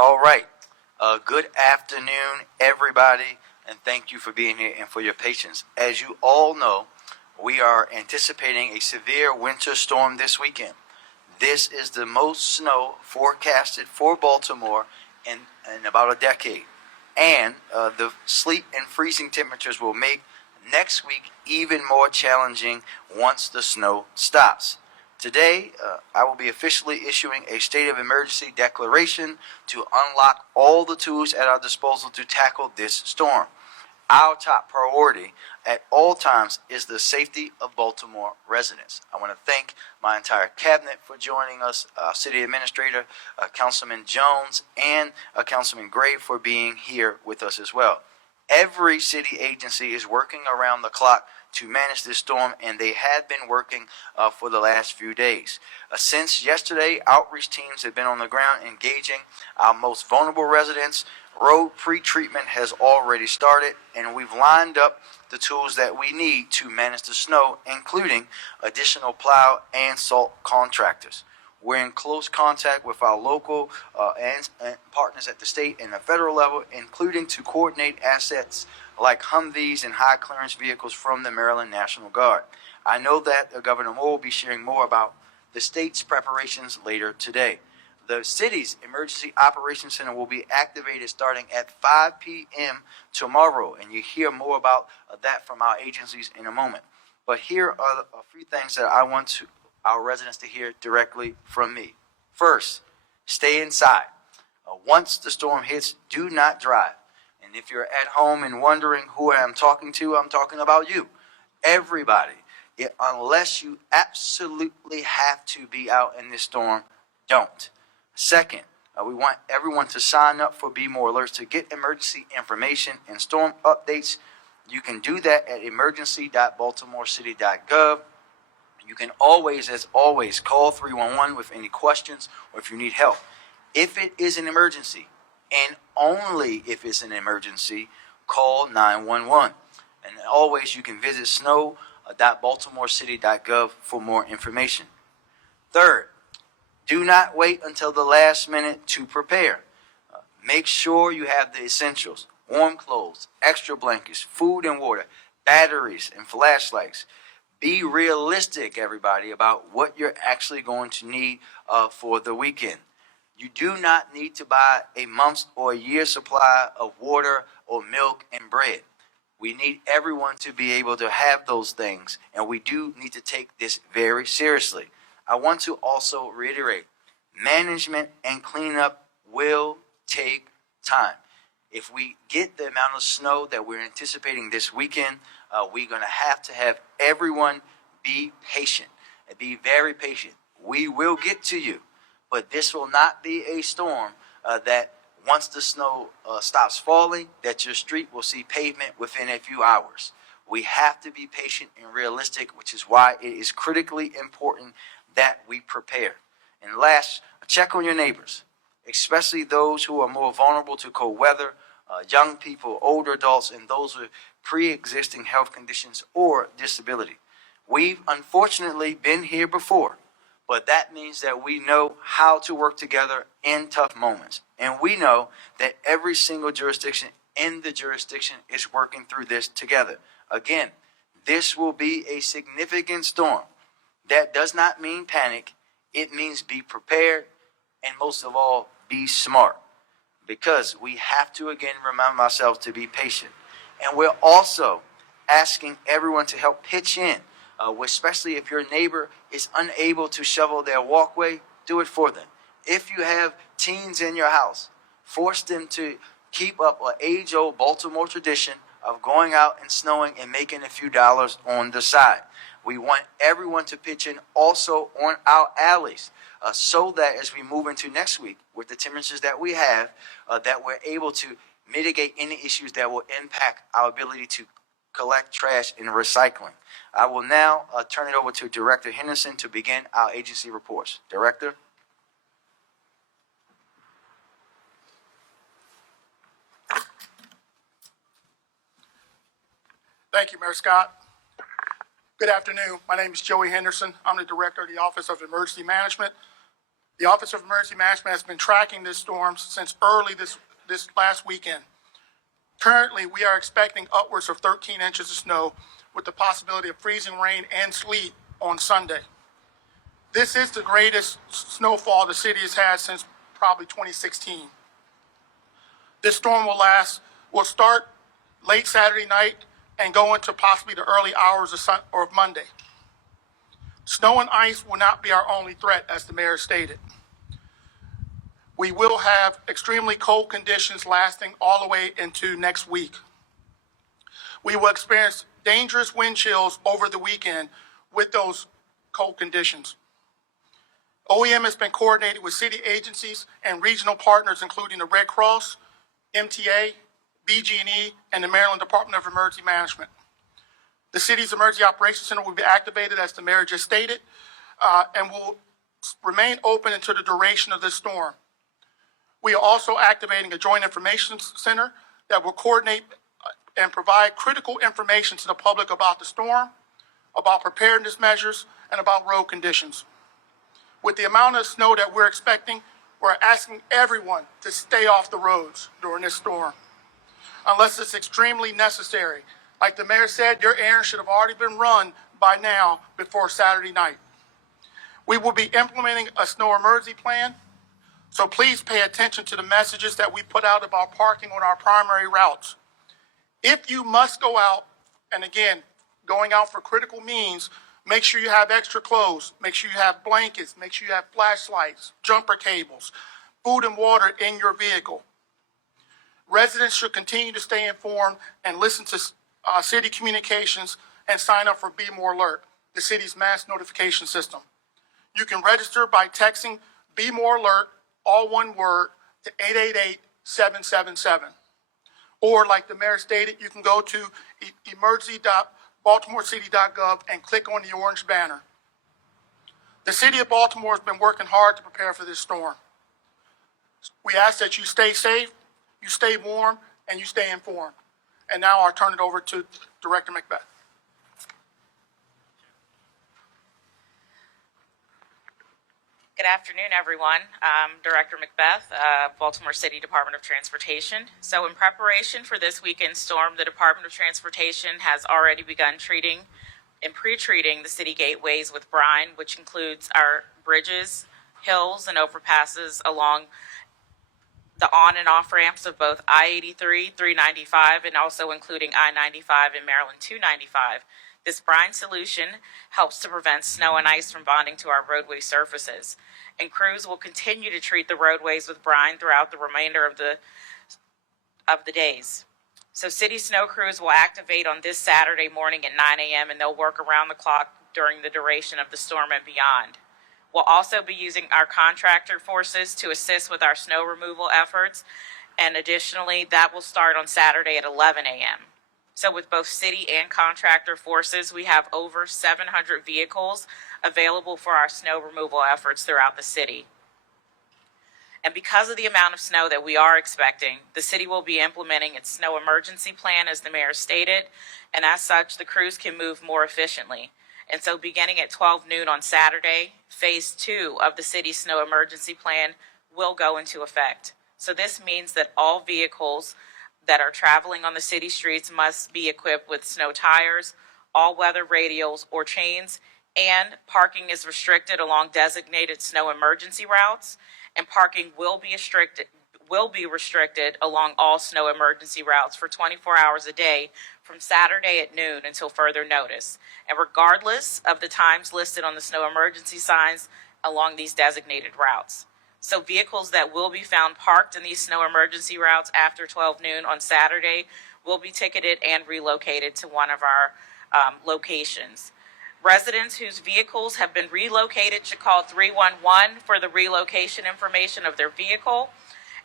All right. Good afternoon, everybody, and thank you for being here and for your patience. As you all know, we are anticipating a severe winter storm this weekend. This is the most snow forecasted for Baltimore in about a decade. And the sleet and freezing temperatures will make next week even more challenging once the snow stops. Today, I will be officially issuing a state of emergency declaration to unlock all the tools at our disposal to tackle this storm. Our top priority at all times is the safety of Baltimore residents. I want to thank my entire cabinet for joining us, City Administrator, Councilman Jones, and Councilman Gray for being here with us as well. Every city agency is working around the clock to manage this storm, and they have been working for the last few days. Since yesterday, outreach teams have been on the ground engaging our most vulnerable residents. Road pre-treatment has already started, and we've lined up the tools that we need to manage the snow, including additional plow and salt contractors. We're in close contact with our local and partners at the state and the federal level, including to coordinate assets like Humvees and high clearance vehicles from the Maryland National Guard. I know that Governor Moore will be sharing more about the state's preparations later today. The city's Emergency Operations Center will be activated starting at 5 p.m. tomorrow, and you hear more about that from our agencies in a moment. But here are a few things that I want our residents to hear directly from me. First, stay inside. Once the storm hits, do not drive. And if you're at home and wondering who I am talking to, I'm talking about you. Everybody. Unless you absolutely have to be out in this storm, don't. Second, we want everyone to sign up for Be More Alerts to get emergency information and storm updates. You can do that at emergency.baltimorecity.gov. You can always, as always, call 311 with any questions or if you need help. If it is an emergency, and only if it's an emergency, call 911. And always, you can visit snow.baltimorecity.gov for more information. Third, do not wait until the last minute to prepare. Make sure you have the essentials: warm clothes, extra blankets, food and water, batteries, and flashlights. Be realistic, everybody, about what you're actually going to need for the weekend. You do not need to buy a month's or a year's supply of water or milk and bread. We need everyone to be able to have those things, and we do need to take this very seriously. I want to also reiterate, management and cleanup will take time. If we get the amount of snow that we're anticipating this weekend, we're going to have everyone be patient and be very patient. We will get to you, but this will not be a storm that once the snow stops falling, that your street will see pavement within a few hours. We have to be patient and realistic, which is why it is critically important that we prepare. And last, check on your neighbors, especially those who are more vulnerable to cold weather, young people, older adults, and those with pre-existing health conditions or disability. We've unfortunately been here before, but that means that we know how to work together in tough moments. And we know that every single jurisdiction in the jurisdiction is working through this together. Again, this will be a significant storm. That does not mean panic. It means be prepared, and most of all, be smart. Because we have to, again, remind ourselves to be patient. And we're also asking everyone to help pitch in, especially if your neighbor is unable to shovel their walkway, do it for them. If you have teens in your house, force them to keep up an age-old Baltimore tradition of going out and snowing and making a few dollars on the side. We want everyone to pitch in also on our alleys, so that as we move into next week with the temperatures that we have, that we're able to mitigate any issues that will impact our ability to collect trash and recycling. I will now turn it over to Director Henderson to begin our agency reports. Director? Thank you, Mayor Scott. Good afternoon. My name is Joey Henderson. I'm the Director of the Office of Emergency Management. The Office of Emergency Management has been tracking this storm since early this last weekend. Currently, we are expecting upwards of 13 inches of snow with the possibility of freezing rain and sleet on Sunday. This is the greatest snowfall the city has had since probably 2016. This storm will start late Saturday night and go into possibly the early hours of Monday. Snow and ice will not be our only threat, as the mayor stated. We will have extremely cold conditions lasting all the way into next week. We will experience dangerous wind chills over the weekend with those cold conditions. OEM has been coordinated with city agencies and regional partners, including the Red Cross, MTA, BG&E, and the Maryland Department of Emergency Management. The city's Emergency Operations Center will be activated, as the mayor just stated, and will remain open until the duration of this storm. We are also activating a joint information center that will coordinate and provide critical information to the public about the storm, about preparedness measures, and about road conditions. With the amount of snow that we're expecting, we're asking everyone to stay off the roads during this storm, unless it's extremely necessary. Like the mayor said, your errands should have already been run by now before Saturday night. We will be implementing a snow emergency plan, so please pay attention to the messages that we put out about parking on our primary routes. If you must go out, and again, going out for critical means, make sure you have extra clothes, make sure you have blankets, make sure you have flashlights, jumper cables, food and water in your vehicle. Residents should continue to stay informed and listen to city communications and sign up for Be More Alert, the city's mass notification system. You can register by texting Be More Alert, all one word, to 888-777. Or like the mayor stated, you can go to emergency.baltimorecity.gov and click on the orange banner. The city of Baltimore has been working hard to prepare for this storm. We ask that you stay safe, you stay warm, and you stay informed. And now I'll turn it over to Director McBeth. Good afternoon, everyone. I'm Director McBeth, Baltimore City Department of Transportation. So in preparation for this weekend's storm, the Department of Transportation has already begun treating and pre-treating the city gateways with brine, which includes our bridges, hills, and overpasses along the on and off ramps of both I-83, 395, and also including I-95 and Maryland 295. This brine solution helps to prevent snow and ice from bonding to our roadway surfaces. And crews will continue to treat the roadways with brine throughout the remainder of the days. So city snow crews will activate on this Saturday morning at 9 a.m. and they'll work around the clock during the duration of the storm and beyond. We'll also be using our contractor forces to assist with our snow removal efforts. And additionally, that will start on Saturday at 11 a.m. So with both city and contractor forces, we have over 700 vehicles available for our snow removal efforts throughout the city. And because of the amount of snow that we are expecting, the city will be implementing its snow emergency plan, as the mayor stated, and as such, the crews can move more efficiently. And so beginning at 12 noon on Saturday, phase 2 of the city's snow emergency plan will go into effect. So this means that all vehicles that are traveling on the city streets must be equipped with snow tires, all-weather radials or chains, and parking is restricted along designated snow emergency routes, and parking will be restricted along all snow emergency routes for 24 hours a day from Saturday at noon until further notice, and regardless of the times listed on the snow emergency signs along these designated routes. So vehicles that will be found parked in these snow emergency routes after 12 noon on Saturday will be ticketed and relocated to one of our locations. Residents whose vehicles have been relocated should call 311 for the relocation information of their vehicle.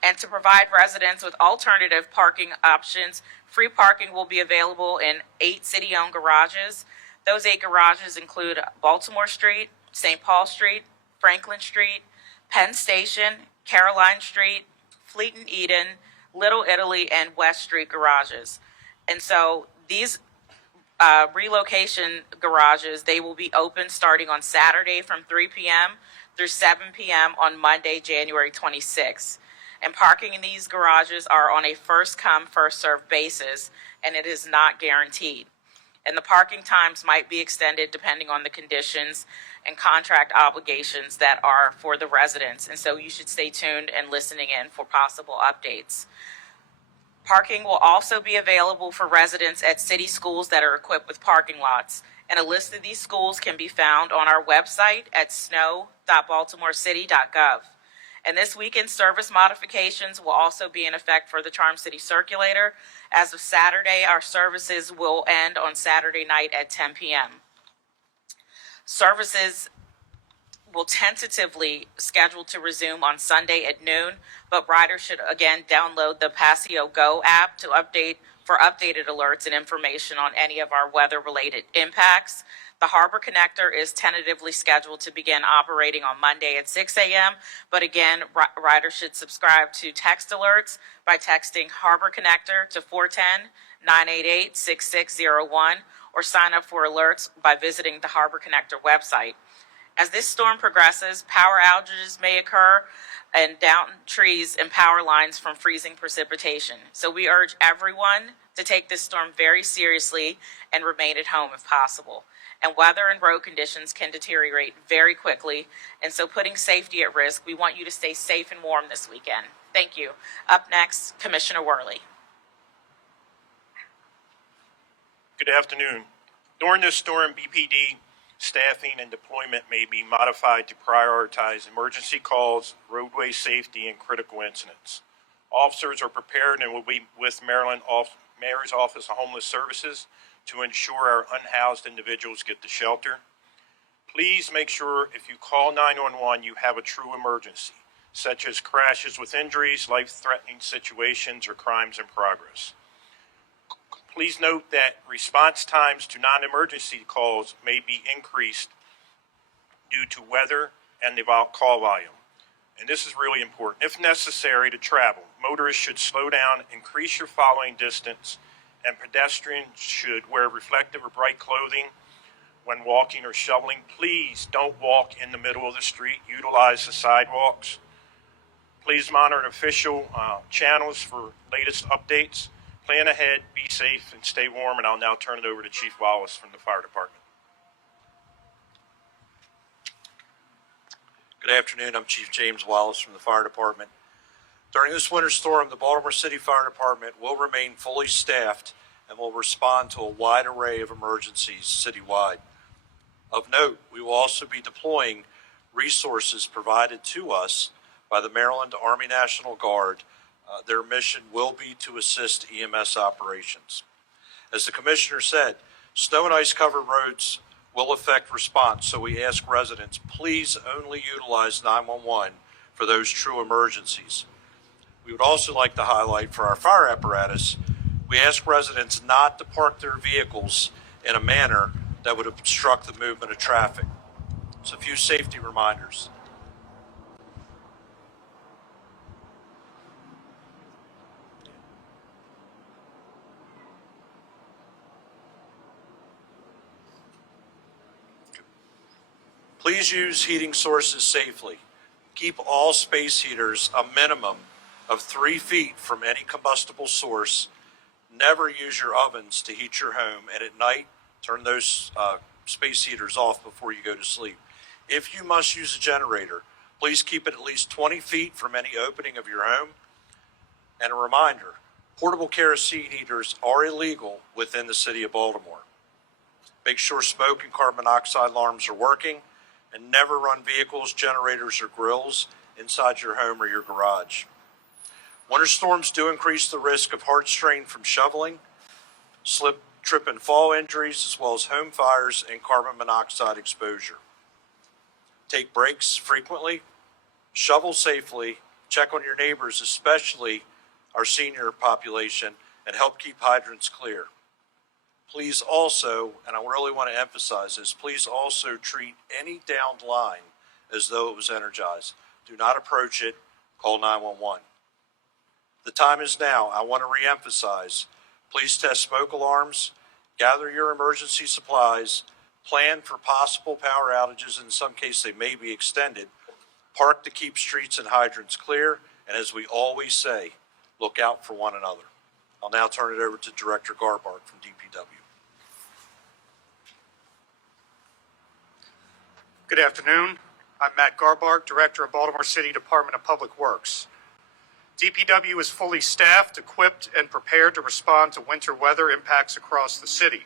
And to provide residents with alternative parking options, free parking will be available in 8 city-owned garages. Those 8 garages include Baltimore Street, St. Paul Street, Franklin Street, Penn Station, Caroline Street, Fleet and Eden, Little Italy, and West Street garages. And so these relocation garages, they will be open starting on Saturday from 3 p.m. through 7 p.m. on Monday, January 26th. And parking in these garages are on a first-come, first-served basis, and it is not guaranteed. And the parking times might be extended depending on the conditions and contract obligations that are for the residents. And so you should stay tuned and listening in for possible updates. Parking will also be available for residents at city schools that are equipped with parking lots. And a list of these schools can be found on our website at snow.baltimorecity.gov. And this weekend, service modifications will also be in effect for the Charm City Circulator. As of Saturday, our services will end on Saturday night at 10 p.m. Services will tentatively schedule to resume on Sunday at noon, but riders should again download the Passio Go app to updated alerts and information on any of our weather-related impacts. The Harbor Connector is tentatively scheduled to begin operating on Monday at 6 a.m., but again, riders should subscribe to text alerts by texting Harbor Connector to 410-988-6601 or sign up for alerts by visiting the Harbor Connector website. As this storm progresses, power outages may occur and down trees and power lines from freezing precipitation. So we urge everyone to take this storm very seriously and remain at home if possible. And weather and road conditions can deteriorate very quickly, and so putting safety at risk, we want you to stay safe and warm this weekend. Thank you. Up next, Commissioner Worley. Good afternoon. During this storm, BPD staffing and deployment may be modified to prioritize emergency calls, roadway safety, and critical incidents. Officers are prepared and will be with Mayor's Office of Homeless Services to ensure our unhoused individuals get to shelter. Please make sure if you call 911, you have a true emergency, such as crashes with injuries, life-threatening situations, or crimes in progress. Please note that response times to non-emergency calls may be increased due to weather and the call volume. And this is really important. If necessary to travel, motorists should slow down, increase your following distance, and pedestrians should wear reflective or bright clothing when walking or shoveling. Please don't walk in the middle of the street. Utilize the sidewalks. Please monitor official channels for latest updates. Plan ahead, be safe, and stay warm. And I'll now turn it over to Chief Wallace from the Fire Department. Good afternoon. I'm Chief James Wallace from the Fire Department. During this winter storm, the Baltimore City Fire Department will remain fully staffed and will respond to a wide array of emergencies citywide. Of note, we will also be deploying resources provided to us by the Maryland Army National Guard. Their mission will be to assist EMS operations. As the Commissioner said, snow and ice covered roads will affect response, so we ask residents, please only utilize 911 for those true emergencies. We would also like to highlight for our fire apparatus, we ask residents not to park their vehicles in a manner that would obstruct the movement of traffic. So a few safety reminders. Please use heating sources safely. Keep all space heaters a minimum of 3 feet from any combustible source. Never use your ovens to heat your home, and at night, turn those space heaters off before you go to sleep. If you must use a generator, please keep it at least 20 feet from any opening of your home. And a reminder, portable kerosene heaters are illegal within the city of Baltimore. Make sure smoke and carbon monoxide alarms are working, and never run vehicles, generators, or grills inside your home or your garage. Winter storms do increase the risk of heart strain from shoveling, slip, trip, and fall injuries, as well as home fires and carbon monoxide exposure. Take breaks frequently, shovel safely, check on your neighbors, especially our senior population, and help keep hydrants clear. Please also, and I really want to emphasize this, please also treat any downed line as though it was energized. Do not approach it, call 911. The time is now. I want to reemphasize, please test smoke alarms, gather your emergency supplies, plan for possible power outages. In some cases, they may be extended, Park to keep streets and hydrants clear, and as we always say, look out for one another. I'll now turn it over to Director Garbark from DPW. Good afternoon. I'm Matt Garbark, Director of Baltimore City Department of Public Works. DPW is fully staffed, equipped, and prepared to respond to winter weather impacts across the city.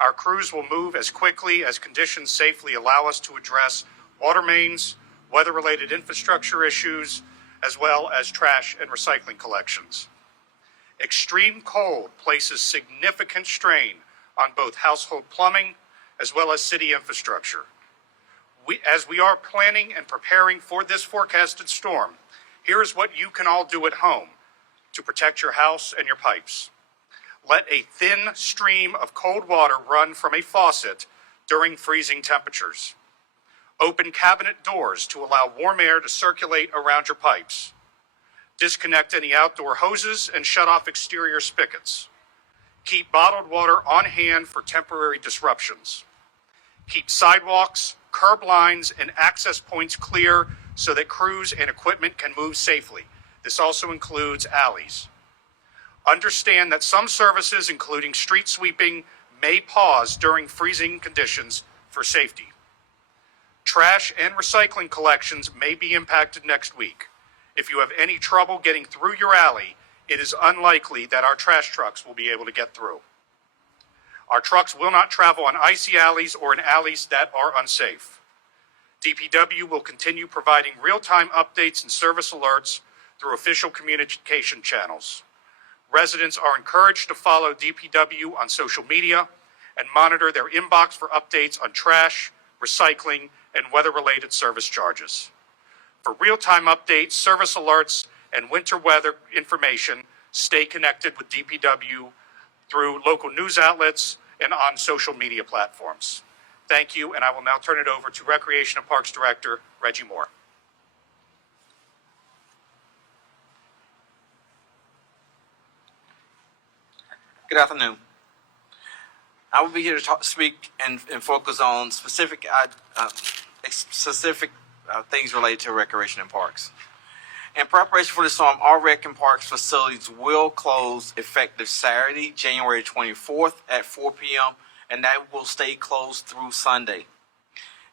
Our crews will move as quickly as conditions safely allow us to address water mains, weather-related infrastructure issues, as well as trash and recycling collections. Extreme cold places significant strain on both household plumbing as well as city infrastructure. As we are planning and preparing for this forecasted storm, here is what you can all do at home to protect your house and your pipes. Let a thin stream of cold water run from a faucet during freezing temperatures. Open cabinet doors to allow warm air to circulate around your pipes. Disconnect any outdoor hoses and shut off exterior spigots. Keep bottled water on hand for temporary disruptions. Keep sidewalks, curb lines, and access points clear so that crews and equipment can move safely. This also includes alleys. Understand that some services, including street sweeping, may pause during freezing conditions for safety. Trash and recycling collections may be impacted next week. If you have any trouble getting through your alley, it is unlikely that our trash trucks will be able to get through. Our trucks will not travel on icy alleys or in alleys that are unsafe. DPW will continue providing real-time updates and service alerts through official communication channels. Residents are encouraged to follow DPW on social media and monitor their inbox for updates on trash, recycling, and weather-related service charges. For real-time updates, service alerts, and winter weather information, stay connected with DPW through local news outlets and on social media platforms. Thank you, and I will now turn it over to Recreation and Parks Director Reggie Moore. Good afternoon. I will be here to speak and focus on specific things related to recreation and parks. In preparation for the storm, all rec and parks facilities will close effective Saturday, January 24th at 4 p.m., and that will stay closed through Sunday.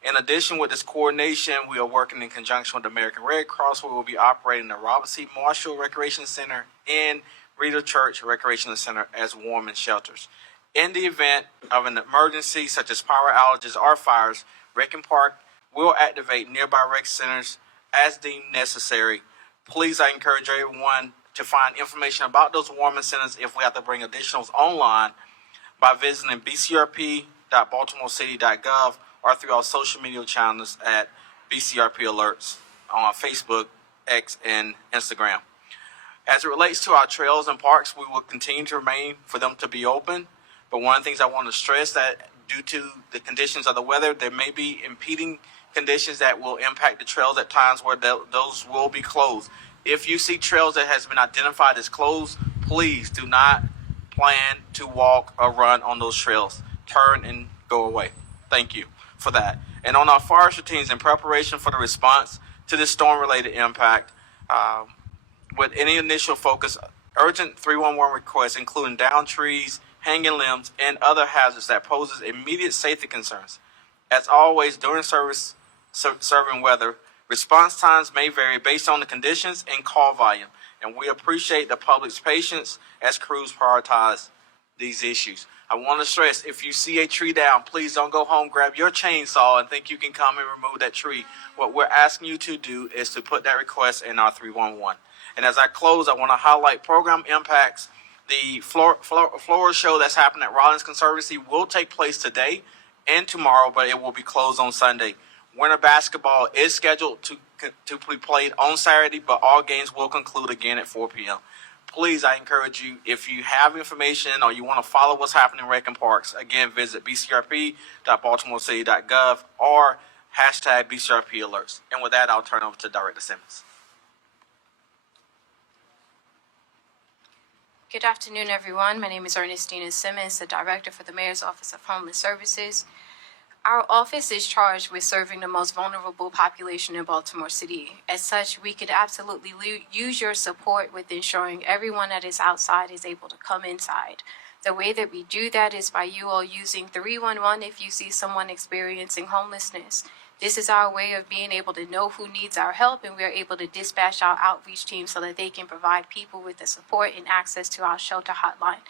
In addition, with this coordination, we are working in conjunction with the American Red Cross, where we'll be operating the Robert C. Marshall Recreation Center and Reader Church Recreation Center as warming shelters. In the event of an emergency, such as power outages or fires, Rec and Park will activate nearby rec centers as deemed necessary. Please, I encourage everyone to find information about those warming centers if we have to bring additionals online by visiting bcrp.baltimorecity.gov or through our social media channels at BCRP Alerts on Facebook, X, and Instagram. As it relates to our trails and parks, we will continue to remain for them to be open. But one of the things I want to stress that due to the conditions of the weather, there may be impeding conditions that will impact the trails at times where those will be closed. If you see trails that has been identified as closed, please do not plan to walk or run on those trails. Turn and go away. Thank you for that. And on our forest routines in preparation for the response to this storm-related impact, with any initial focus, urgent 311 requests, including downed trees, hanging limbs, and other hazards that poses immediate safety concerns. As always, during serving weather, response times may vary based on the conditions and call volume, and we appreciate the public's patience as crews prioritize these issues. I want to stress, if you see a tree down, please don't go home, grab your chainsaw, and think you can come and remove that tree. What we're asking you to do is to put that request in our 311. And as I close, I want to highlight program impacts. The floral show that's happening at Rollins Conservancy will take place today and tomorrow, but it will be closed on Sunday. Winter basketball is scheduled to be played on Saturday, but all games will conclude again at 4 p.m. Please, I encourage you, if you have information or you want to follow what's happening in Rec and Parks, again, visit bcrp.baltimorecity.gov or hashtag BCRP Alerts. And with that, I'll turn over to Director Simmons. Good afternoon, everyone. My name is Ernestina Simmons, the Director for the Mayor's Office of Homeless Services. Our office is charged with serving the most vulnerable population in Baltimore City. As such, we could absolutely use your support with ensuring everyone that is outside is able to come inside. The way that we do that is by you all using 311 if you see someone experiencing homelessness. This is our way of being able to know who needs our help, and we are able to dispatch our outreach team so that they can provide people with the support and access to our shelter hotline.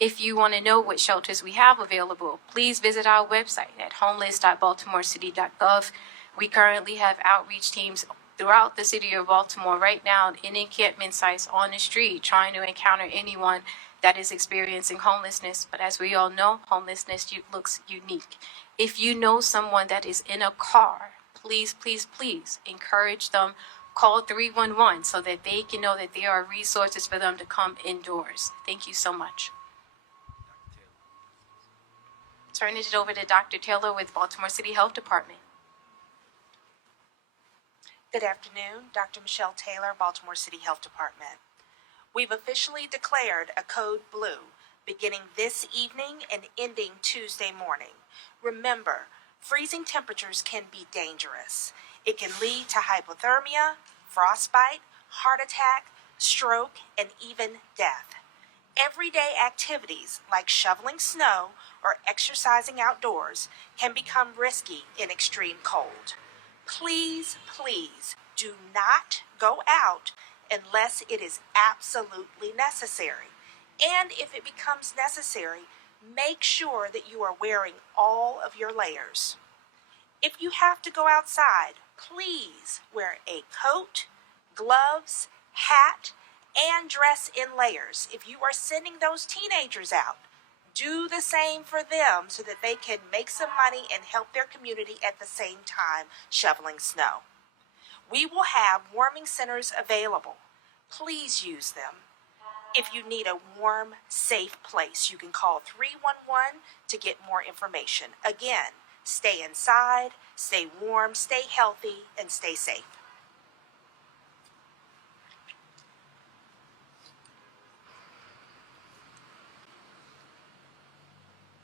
If you want to know what shelters we have available, please visit our website at homeless.baltimorecity.gov. We currently have outreach teams throughout the city of Baltimore right now in encampment sites on the street trying to encounter anyone that is experiencing homelessness. But as we all know, homelessness looks unique. If you know someone that is in a car, please, please, please encourage them. Call 311 so that they can know that there are resources for them to come indoors. Thank you so much. Turning it over to Dr. Taylor with Baltimore City Health Department. Good afternoon, Dr. Michelle Taylor, Baltimore City Health Department. We've officially declared a code blue beginning this evening and ending Tuesday morning. Remember, freezing temperatures can be dangerous. It can lead to hypothermia, frostbite, heart attack, stroke, and even death. Everyday activities like shoveling snow or exercising outdoors can become risky in extreme cold. Please, please do not go out unless it is absolutely necessary. And if it becomes necessary, make sure that you are wearing all of your layers. If you have to go outside, please wear a coat, gloves, hat, and dress in layers. If you are sending those teenagers out, do the same for them so that they can make some money and help their community at the same time shoveling snow. We will have warming centers available. Please use them. If you need a warm, safe place, you can call 311 to get more information. Again, stay inside, stay warm, stay healthy, and stay safe.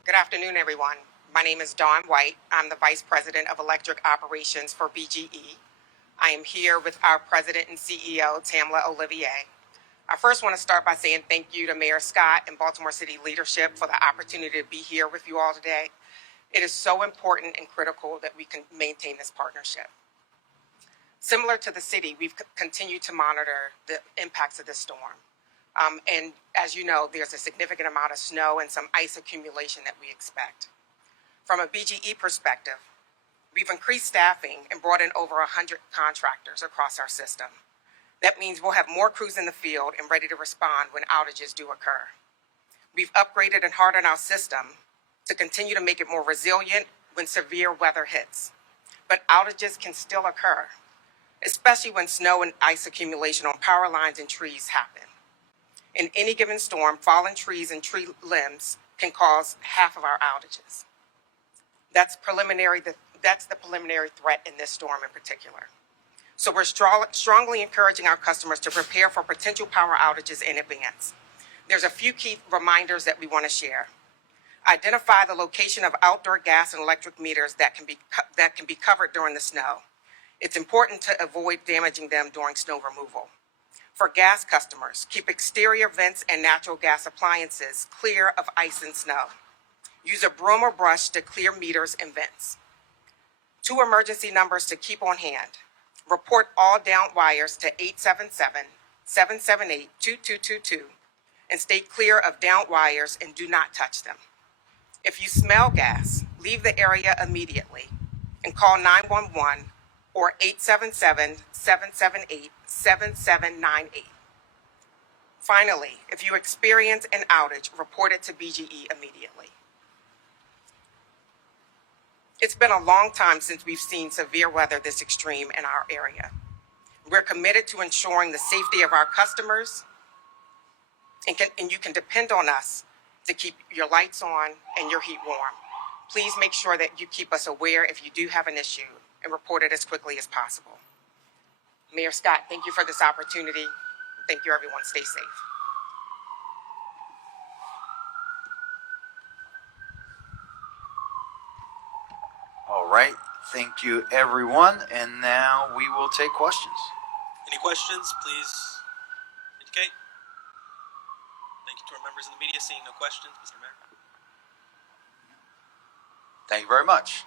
Good afternoon, everyone. My name is Dawn White. I'm the Vice President of Electric Operations for BGE. I am here with our President and CEO, Tamla Olivier. I first want to start by saying thank you to Mayor Scott and Baltimore City leadership for the opportunity to be here with you all today. It is so important and critical that we can maintain this partnership. Similar to the city, we've continued to monitor the impacts of this storm. And as you know, there's a significant amount of snow and some ice accumulation that we expect. From a BGE perspective, we've increased staffing and brought in over 100 contractors across our system. That means we'll have more crews in the field and ready to respond when outages do occur. We've upgraded and hardened our system to continue to make it more resilient when severe weather hits. But outages can still occur, especially when snow and ice accumulation on power lines and trees happen. In any given storm, fallen trees and tree limbs can cause half of our outages. That's the preliminary threat in this storm in particular. So we're strongly encouraging our customers to prepare for potential power outages in advance. There's a few key reminders that we want to share. Identify the location of outdoor gas and electric meters that can be covered during the snow. It's important to avoid damaging them during snow removal. For gas customers, keep exterior vents and natural gas appliances clear of ice and snow. Use a broom or brush to clear meters and vents. 2 emergency numbers to keep on hand. Report all downed wires to 877-778-2222 and stay clear of downed wires and do not touch them. If you smell gas, leave the area immediately and call 911 or 877-778-7798. Finally, if you experience an outage, report it to BGE immediately. It's been a long time since we've seen severe weather this extreme in our area. We're committed to ensuring the safety of our customers, and you can depend on us to keep your lights on and your heat warm. Please make sure that you keep us aware if you do have an issue and report it as quickly as possible. Mayor Scott, thank you for this opportunity. Thank you, everyone. Stay safe. right. Thank you, everyone. And now we will take questions. Any questions, please indicate. Thank you to our members of the media. Seeing no questions, Mr. Mayor. Thank you very much.